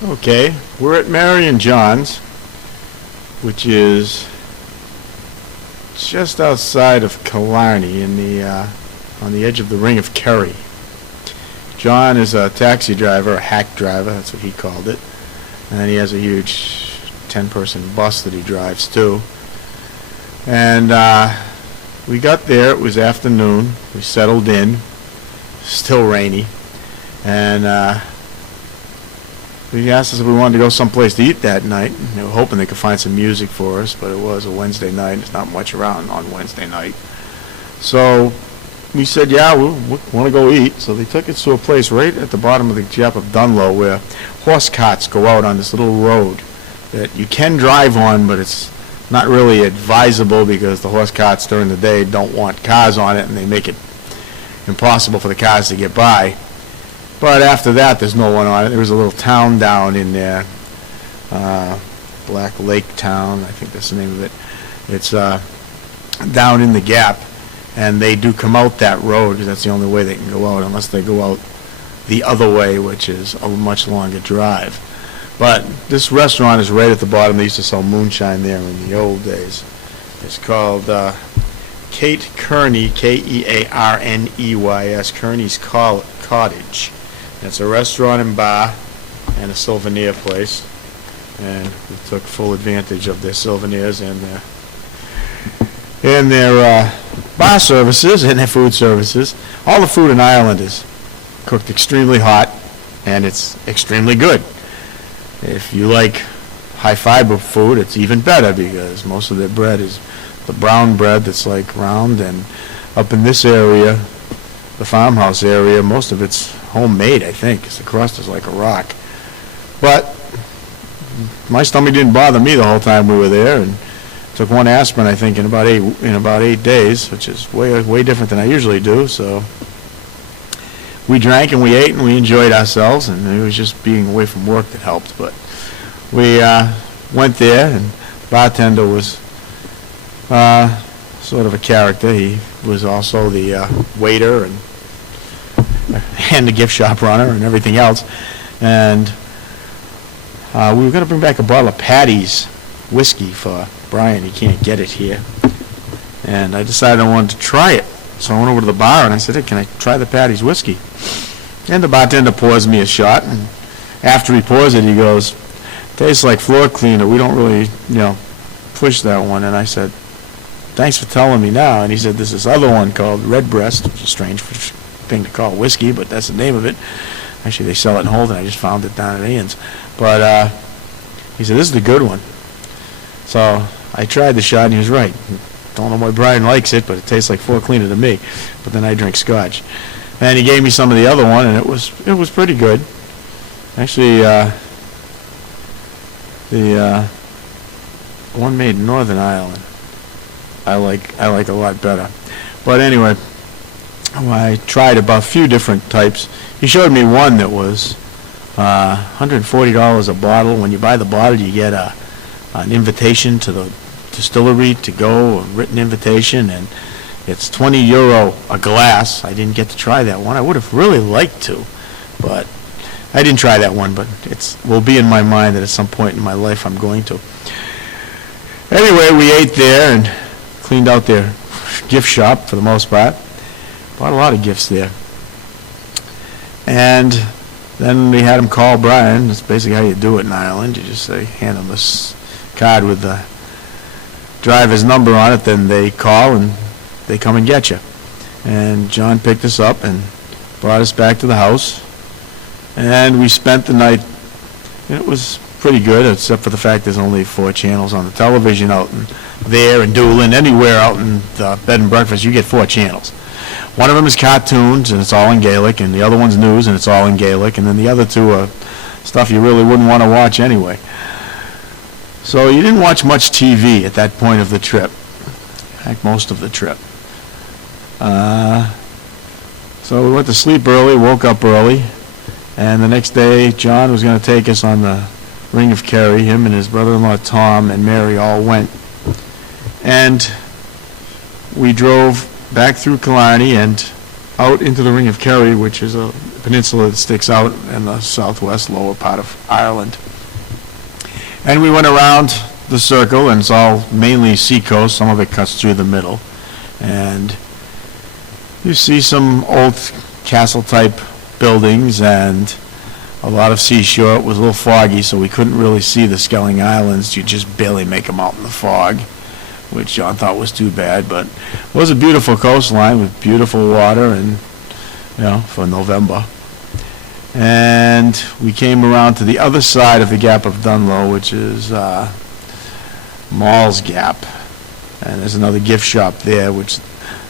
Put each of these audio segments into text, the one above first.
Okay, we're at Mary and John's, which is just outside of Killarney on the edge of the Ring of Kerry. John is a taxi driver, a hack driver, that's what he called it. And he has a huge 10-person bus that he drives too. And we got there, it was afternoon, we settled in, still rainy, and he asked us if we wanted to go someplace to eat that night. They were hoping they could find some music for us, but it was a Wednesday night. There's not much around on Wednesday night. So we said, yeah, we want to go eat. So they took us to a place right at the bottom of the Gap of Dunlow where horse carts go out on this little road that you can drive on, but it's not really advisable because the horse carts during the day don't want cars on it, and they make it impossible for the cars to get by. But after that, there's no one on it. There was a little town down in there, Black Lake Town, I think that's the name of it. It's down in the Gap, and they do come out that road because that's the only way they can go out, unless they go out the other way, which is a much longer drive. But this restaurant is right at the bottom. They used to sell moonshine there in the old days. It's called Kate Kearney, Kearneys, Kearney's Cottage. It's a restaurant and bar and a souvenir place, and we took full advantage of their souvenirs and their bar services and their food services. All the food in Ireland is cooked extremely hot, and it's extremely good. If you like high fiber food, it's even better because most of their bread is the brown bread that's like round, and up in this area, the farmhouse area, most of it's homemade, I think, because the crust is like a rock. But my stomach didn't bother me the whole time we were there, and took one aspirin, I think, in about 8 days, which is way different than I usually do. So we drank and we ate and we enjoyed ourselves, and it was just being away from work that helped. But we went there, and the bartender was sort of a character. He was also the waiter and the gift shop runner and everything else. And we were going to bring back a bottle of Patty's whiskey for Brian. He can't get it here. And I decided I wanted to try it. So I went over to the bar and I said, hey, can I try the Patty's whiskey? And the bartender pours me a shot. And after he pours it, he goes, tastes like floor cleaner. We don't really, push that one. And I said, thanks for telling me now. And he said, there's this other one called Redbreast, which is a strange thing to call whiskey, but that's the name of it. Actually, they sell it in Holden. I just found it down at Ian's. But he said, this is the good one. So I tried the shot, and he was right. Don't know why Brian likes it, but it tastes like floor cleaner to me. But then I drink scotch. And he gave me some of the other one, and it was pretty good. Actually, the one made in Northern Ireland, I like a lot better. But anyway, I tried about a few different types. He showed me one that was $140 a bottle. When you buy the bottle, you get an invitation to the distillery to go, a written invitation, and it's €20 a glass. I didn't get to try that one. I would have really liked to, but I didn't try that one, but it will be in my mind that at some point in my life I'm going to. Anyway, we ate there and cleaned out their gift shop for the most part. Bought a lot of gifts there. And then we had him call Brian. That's basically how you do it in Ireland. You just say, hand him this card with the driver's number on it, then they call and they come and get you. And John picked us up and brought us back to the house. And we spent the night, and it was pretty good, except for the fact there's only 4 channels on the television out there in Doolin. Anywhere out in the bed and breakfast, you get 4 channels. One of them is cartoons, and it's all in Gaelic, and the other one's news, and it's all in Gaelic, and then the other 2 are stuff you really wouldn't want to watch anyway. So you didn't watch much TV at that point of the trip. In fact, most of the trip. So we went to sleep early, woke up early, and the next day John was going to take us on the Ring of Kerry. Him and his brother-in-law Tom and Mary all went. And we drove back through Killarney and out into the Ring of Kerry, which is peninsula that sticks out in the southwest lower part of Ireland. And we went around the circle, and it's all mainly seacoast. Some of it cuts through the middle. And you see some old castle-type buildings and a lot of seashore. It was a little foggy, so we couldn't really see the Skelling Islands. You just barely make them out in the fog, which John thought was too bad. But it was a beautiful coastline with beautiful water, and for November. And we came around to the other side of the Gap of Dunloe, which is Mall's Gap. And there's another gift shop there, which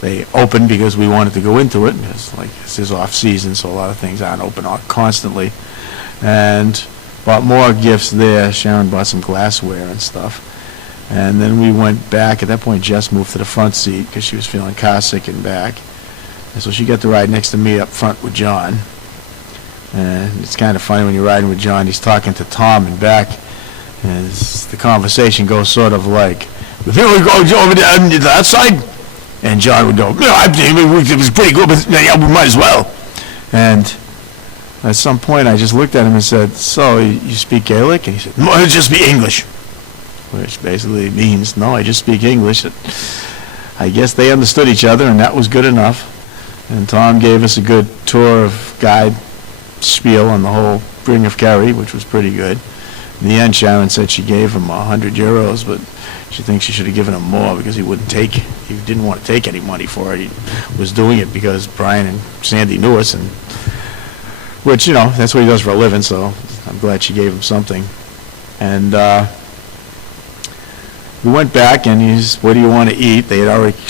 they opened because we wanted to go into it. This is off season, so a lot of things aren't open constantly. And bought more gifts there. Sharon bought some glassware and stuff. And then we went back. At that point, Jess moved to the front seat because she was feeling car sick and back. And so she got to ride next to me up front with John. And it's kind of funny when you're riding with John, he's talking to Tom in back, and the conversation goes sort of like, "We think we go over to that side?" And John would go, "I think it was pretty good, but yeah, we might as well." And at some point, I just looked at him and said, "So, you speak Gaelic?" And he said, "No, I just speak English," which basically means, "No, I just speak English." I guess they understood each other, and that was good enough. And Tom gave us a good tour of guide spiel on the whole Ring of Kerry, which was pretty good. In the end, Sharon said she gave him €100, but she thinks she should have given him more because he didn't want to take any money for it. He was doing it because Brian and Sandy knew us, and which, that's what he does for a living, so I'm glad she gave him something. And we went back, and "What do you want to eat?"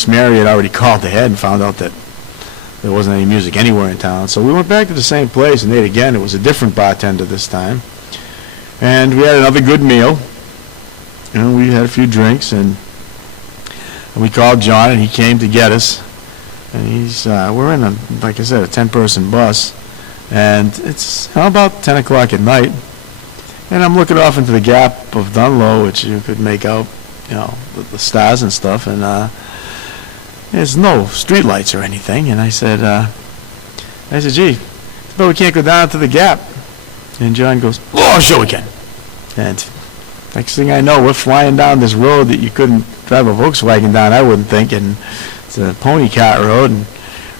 Mary had already called ahead and found out that there wasn't any music anywhere in town. So we went back to the same place and ate again. It was a different bartender this time. And we had another good meal. We had a few drinks, and we called John, and he came to get us. And we're in like I said, a 10-person bus. And it's about 10 o'clock at night. And I'm looking off into the Gap of Dunloe, which you could make out, the stars and stuff. And there's no street lights or anything. And I said, "Gee, but we can't go down to the Gap." And John goes, "Oh, sure we can." And next thing I know, we're flying down this road that you couldn't drive a Volkswagen down, I wouldn't think. And it's a pony cart road, and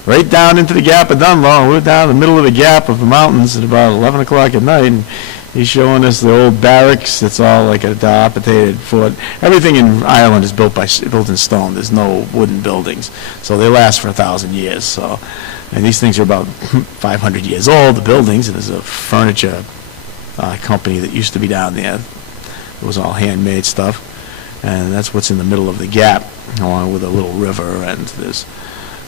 right down into the Gap of Dunloe. We're down in the middle of the Gap of the mountains at about 11 o'clock at night. And he's showing us the old barracks. It's all like a dilapidated fort. Everything in Ireland is built in stone. There's no wooden buildings, so they last for 1,000 years. So, and these things are about 500 years old. The buildings, and there's a furniture company that used to be down there. It was all handmade stuff, and that's what's in the middle of the Gap, along with a little river. And there's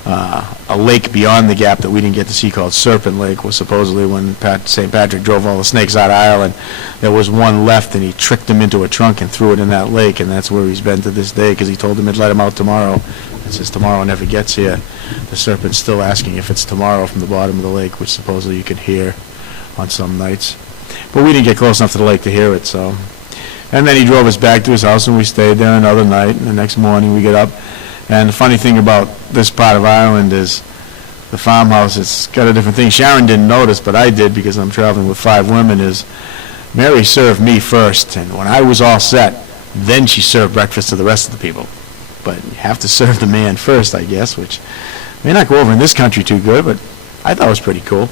a lake beyond the Gap that we didn't get to see called Serpent Lake. Was supposedly when St. Patrick drove all the snakes out of Ireland, there was one left, and he tricked them into a trunk and threw it in that lake, and that's where he's been to this day, because he told them he'd let him out tomorrow. It says tomorrow never gets here. The serpent's still asking if it's tomorrow from the bottom of the lake, which supposedly you could hear on some nights. But we didn't get close enough to the lake to hear it, so. And then he drove us back to his house, and we stayed there another night, and the next morning we get up. And the funny thing about this part of Ireland is the farmhouse, it's got a different thing. Sharon didn't notice, but I did because I'm traveling with 5 women, is Mary served me first, and when I was all set, then she served breakfast to the rest of the people. But you have to serve the man first, I guess, which may not go over in this country too good, but I thought it was pretty cool.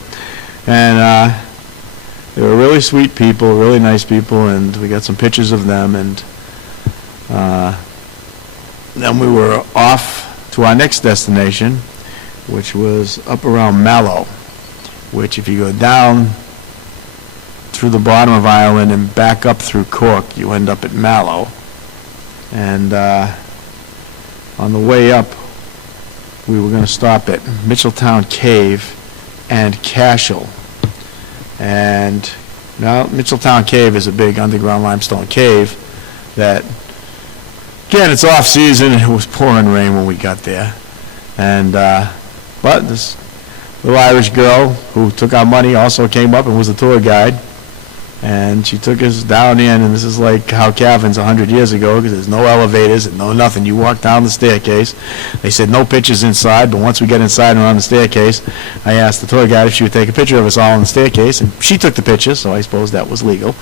And they were really sweet people, really nice people, and we got some pictures of them. And then we were off to our next destination, which was up around Mallow, which if you go down through the bottom of Ireland and back up through Cork, you end up at Mallow. And on the way up, we were going to stop at Mitchelltown Cave and Cashel. And now Mitchelltown Cave is a big underground limestone cave that, again, it's off season, and it was pouring rain when we got there. And but this little Irish girl who took our money also came up and was the tour guide. And she took us down in, and this is like how cabins 100 years ago, because there's no elevators and no nothing. You walk down the staircase. They said no pictures inside, but once we get inside and on the staircase, I asked the tour guide if she would take a picture of us all on the staircase, and she took the picture, so I suppose that was legal.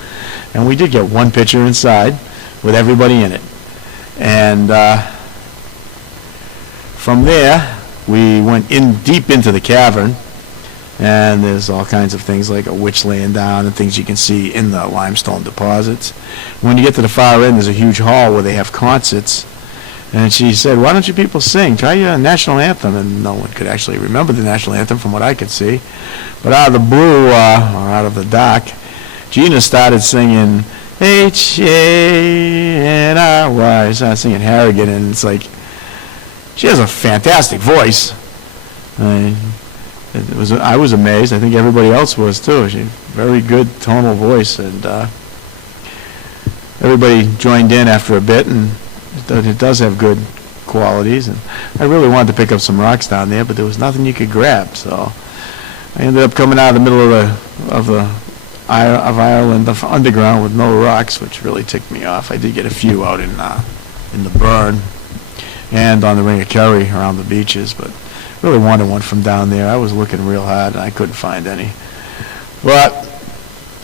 And we did get one picture inside with everybody in it. And from there, we went in deep into the cavern. And there's all kinds of things like a witch laying down and things you can see in the limestone deposits. When you get to the far end, there's a huge hall where they have concerts. And she said, why don't you people sing? Try your national anthem. And no one could actually remember the national anthem from what I could see. But out of the blue, or out of the dark, Gina started singing H-A-N-R-Y. Started singing Harrigan, and it's like, she has a fantastic voice. I was amazed. I think everybody else was too. She very good tonal voice, and everybody joined in after a bit, and it does have good qualities. And I really wanted to pick up some rocks down there, but there was nothing you could grab. So I ended up coming out of the middle of Ireland underground with no rocks, which really ticked me off. I did get a few out in the burn and on the Ring of Kerry around the beaches, but really wanted one from down there. I was looking real hard, and I couldn't find any. But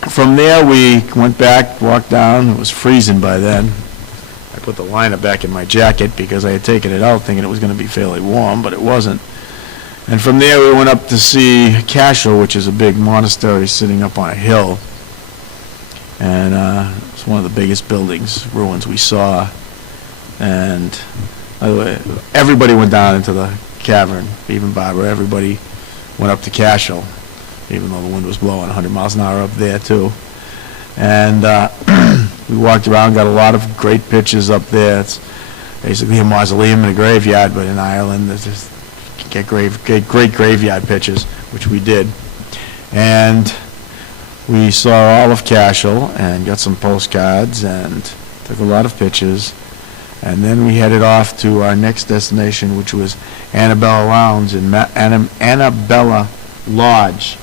from there, we went back, walked down. It was freezing by then. I put the liner back in my jacket because I had taken it out thinking it was going to be fairly warm, but it wasn't. And from there, we went up to see Cashel, which is a big monastery sitting up on a hill. And it's one of the biggest buildings, ruins we saw. And by the way, everybody went down into the cavern, even Barbara. Everybody went up to Cashel, even though the wind was blowing 100 miles an hour up there too. And we walked around, got a lot of great pictures up there. It's basically a mausoleum and a graveyard, but in Ireland there's just get great graveyard pictures, which we did. And we saw all of Cashel and got some postcards and took a lot of pictures. And then we headed off to our next destination, which was Annabella Lounge in Annabella Lodge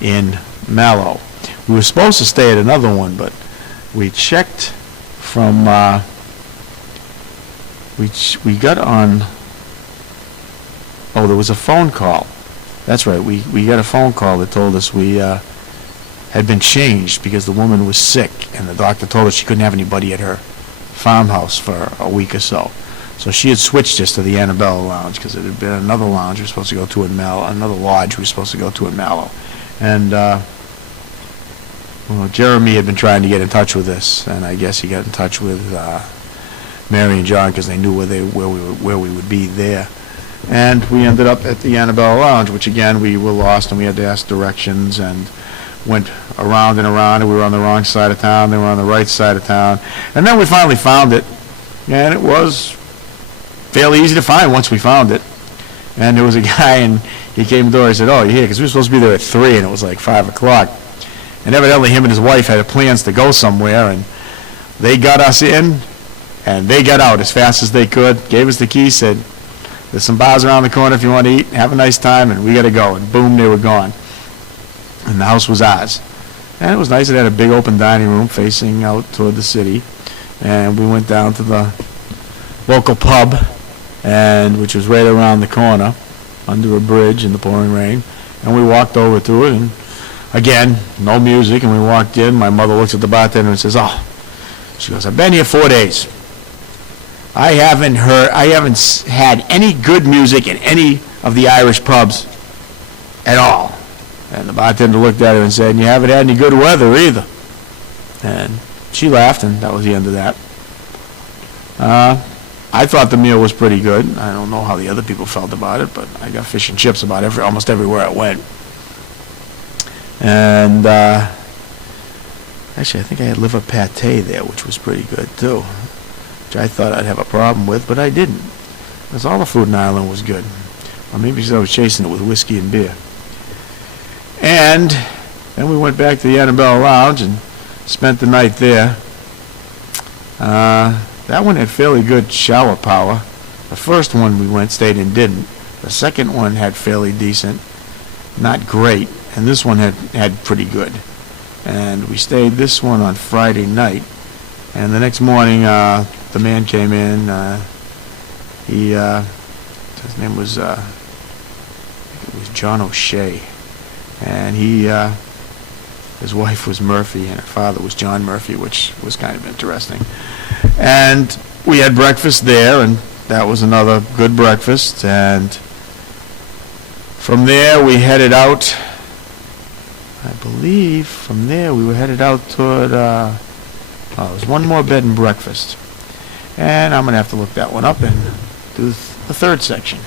in Mallow. We were supposed to stay at another one, but we checked from we got on. Oh, there was a phone call. That's right. We got a phone call that told us we had been changed because the woman was sick, and the doctor told us she couldn't have anybody at her farmhouse for a week or so. So she had switched us to the Annabella Lounge because it had been another lounge we were supposed to go to in Mallow, another lodge we were supposed to go to in Mallow. And Jeremy had been trying to get in touch with us, and I guess he got in touch with Mary and John because they knew where we would be there. And we ended up at the Annabella Lounge, which again we were lost and we had to ask directions and went around and around, and we were on the wrong side of town, they were on the right side of town. And then we finally found it, and it was fairly easy to find once we found it. And there was a guy, and he came to the door, he said, oh, you're here, because we were supposed to be there at 3, and it was like 5 o'clock. And evidently him and his wife had plans to go somewhere, and they got us in, and they got out as fast as they could, gave us the key, said, there's some bars around the corner if you want to eat, have a nice time, and we got to go. And boom, they were gone. And the house was ours. And it was nice. It had a big open dining room facing out toward the city. And we went down to the local pub, and which was right around the corner, under a bridge in the pouring rain. And we walked over to it, and again, no music. And we walked in. My mother looks at the bartender and says, oh, she goes, I've been here 4 days. I haven't had any good music in any of the Irish pubs at all. And the bartender looked at her and said, you haven't had any good weather either. And she laughed, and that was the end of that. I thought the meal was pretty good. I don't know how the other people felt about it, but I got fish and chips about almost everywhere I went. And actually, I think I had liver pate there, which was pretty good too, which I thought I'd have a problem with, but I didn't, because all the food in Ireland was good. Or maybe because I was chasing it with whiskey and beer. And then we went back to the Annabella Lounge and spent the night there. That one had fairly good shower power. The first one we stayed in didn't. The second one had fairly decent, not great, and this one had pretty good. and we stayed this one on Friday night. And the next morning, the man came in. His name was it was John O'Shea, and his wife was Murphy, and her father was John Murphy, which was kind of interesting. And we had breakfast there, and that was another good breakfast. And from there, we headed out. I believe from there we were headed out toward. There was one more bed and breakfast, and I'm gonna have to look that one up and do the third section.